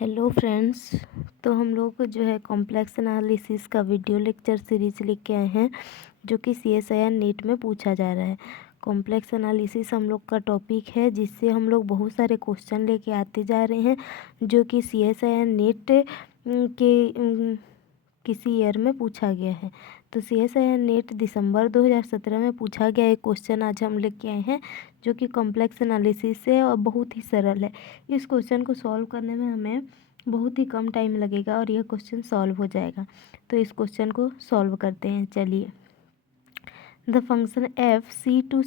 Hello friends. तो हम लोग जो है कॉम्प्लेक्स एनालिसिस का वीडियो लेक्चर सीरीज लेके आए हैं जो कि CSIR नीट में पूछा जा रहा है। कॉम्प्लेक्स एनालिसिस हम लोग का टॉपिक है जिससे हम लोग बहुत सारे क्वेश्चन लेके आते जा रहे हैं जो कि CSIR नीट के किसी ईयर में पूछा गया है। तो CSIR नीट दिसंबर 2017 में पूछा गया एक क्वेश्चन आज हम लेके आए हैं जो कि कॉम्प्लेक्स एनालिसिस है और बहुत ही सरल है। इस क्वेश्चन को सॉल्व करने में हमें बहुत ही कम टाइम लगेगा और यह क्वेश्चन सॉल्व हो जाएगा। तो इस क्वेश्चन को सॉल्व करते हैं। चलिए, the function f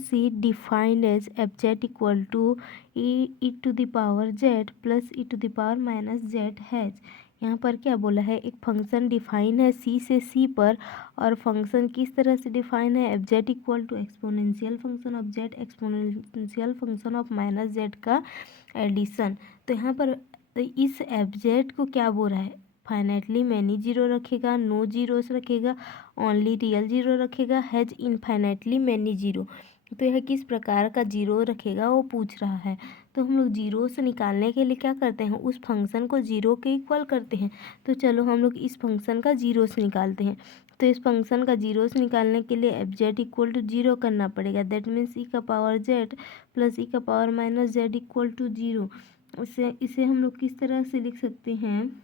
c defined as fz equal to e to the power z plus e to the power minus z has. यहाँ पर क्या बोला है, एक फंक्शन डिफाइन है c से c पर और फंक्शन किस तरह से डिफाइन है, fz equal to exponential function of z exponential function of minus z का एडिशन। तो यहाँ पर इस fz को क्या बोल रहा है, फाइनाइटली मैनी जीरो रखेगा, नो जीरोस रखेगा, ओनली रियल जीरो रखेगा, हैज इनफाइनाइटली मैनी जीरो। तो यह किस प्रकार का जीरो रखेगा वो पूछ रहा है। तो हम लोग जीरो से निकालने के लिए क्या करते हैं, उस फंक्शन को जीरो के इक्वल करते हैं। तो चलो हम लोग इस फंक्शन का जीरो से निकालते हैं। तो इस फंक्शन का जीरो से निकालने के लिए fz इक्वल टू जीरो करना पड़ेगा। दैट मीन्स e का पावर z प्लस e का power minus z equal to zero. इसे हम लोग किस तरह से लिख सकते हैं,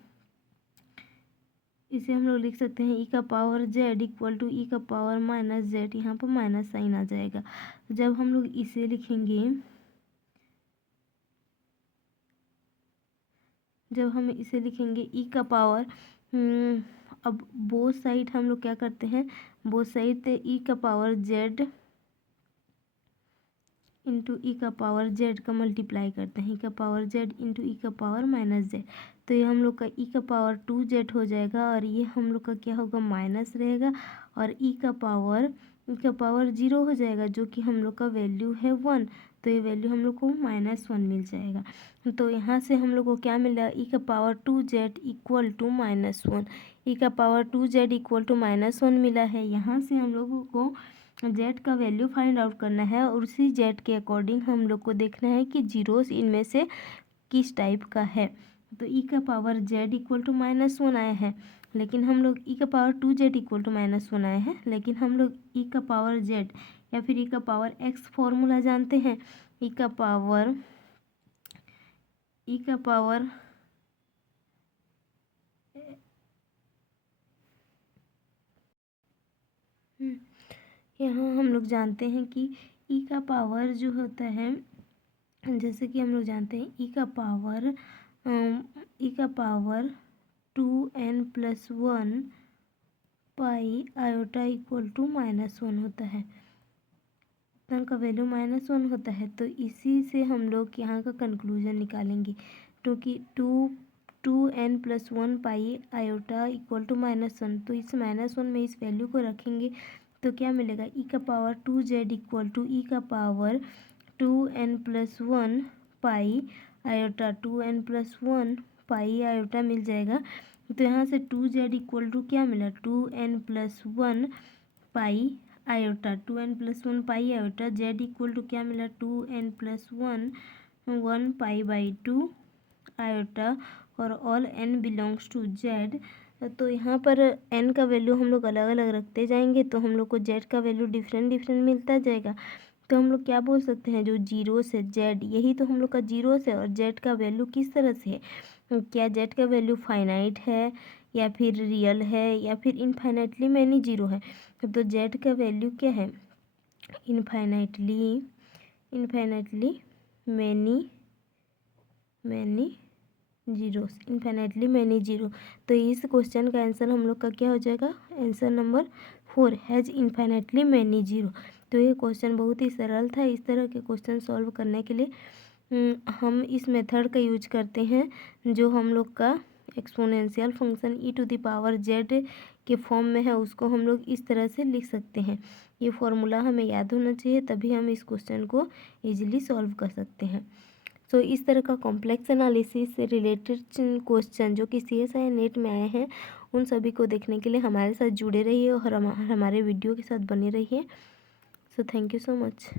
इसे हम लोग लिख सकते हैं e का power z equal to e का पावर माइनस z। यहाँ पर माइनस साइन आ जाएगा। जब हम लोग इसे लिखेंगे, जब हम इसे लिखेंगे e का पावर, अब बोथ साइड हम लोग क्या करते हैं, बोथ साइड e का पावर z इंटू ई का पावर जेड का मल्टीप्लाई करते हैं, ई का पावर जेड इंटू ई का पावर माइनस जेड। तो ये हम लोग का ई का पावर 2z हो जाएगा और ये हम लोग का क्या होगा, माइनस रहेगा और ई का पावर 0 हो जाएगा जो कि हम लोग का वैल्यू है 1। तो ये वैल्यू हम लोग को -1 मिल जाएगा। तो यहाँ से हम लोग को क्या मिला, ई का पावर 2z इक्वल टू -1, ई का पावर 2z इक्वल टू -1 मिला है। यहाँ से हम लोगों को जेड का वैल्यू फाइंड आउट करना है और उसी जेड के अकॉर्डिंग हम लोग को देखना है कि जीरोस इनमें से किस टाइप का है। तो ई का पावर जेड इक्वल टू -1 आया है, लेकिन हम लोग ई का पावर 2z इक्वल टू -1 आया है, लेकिन हम लोग ई का पावर जेड या फिर ई का पावर एक्स फॉर्मूला जानते हैं। ई का पावर यहाँ हम लोग जानते हैं कि ई का पावर जो होता है, जैसे कि हम लोग जानते हैं ई का power 2n+1 pi iota equal to -1 होता है। n का वैल्यू -1 होता है। तो इसी से हम लोग यहाँ का कंक्लूजन निकालेंगे, क्योंकि 2n+1 pi iota equal to -1। तो इस -1 में इस वैल्यू को रखेंगे तो क्या मिलेगा, ई का power 2z equal to e का power 2n+1 pi iota, 2n+1 pi iota मिल जाएगा। तो यहाँ से 2z इक्वल टू क्या मिला, 2n+1 pi iota, 2n+1 pi iota. z equal to क्या मिला, 2n+1 1 पाई बाई 2 आयोटा और all n belongs to z। तो यहाँ पर n का वैल्यू हम लोग अलग अलग रखते जाएंगे तो हम लोग को z का वैल्यू डिफरेंट मिलता जाएगा। तो हम लोग क्या बोल सकते हैं, जो जीरो से z, यही तो हम लोग का जीरो से, और z का वैल्यू किस तरह से है, क्या z का वैल्यू फाइनाइट है या फिर रियल है या फिर इनफाइनाइटली मैनी जीरो है। तो z का वैल्यू क्या है, इनफाइनाइटली मैनी जीरो। तो इस क्वेश्चन का आंसर हम लोग का क्या हो जाएगा, answer number 4 has infinitely many zero. तो ये क्वेश्चन बहुत ही सरल था। इस तरह के क्वेश्चन सॉल्व करने के लिए हम इस मेथड का यूज करते हैं जो हम लोग का exponential function e to the power z के फॉर्म में है, उसको हम लोग इस तरह से लिख सकते हैं। ये फॉर्मूला हमें याद होना चाहिए, तभी हम इस क्वेश्चन को ईजिली सॉल्व कर सकते हैं। सो इस तरह का कॉम्प्लेक्स एनालिसिस से रिलेटेड क्वेश्चन जो कि CSIR नीट में आए हैं, उन सभी को देखने के लिए हमारे साथ जुड़े रहिए और हमारे वीडियो के साथ बने रहिए। So thank you so much.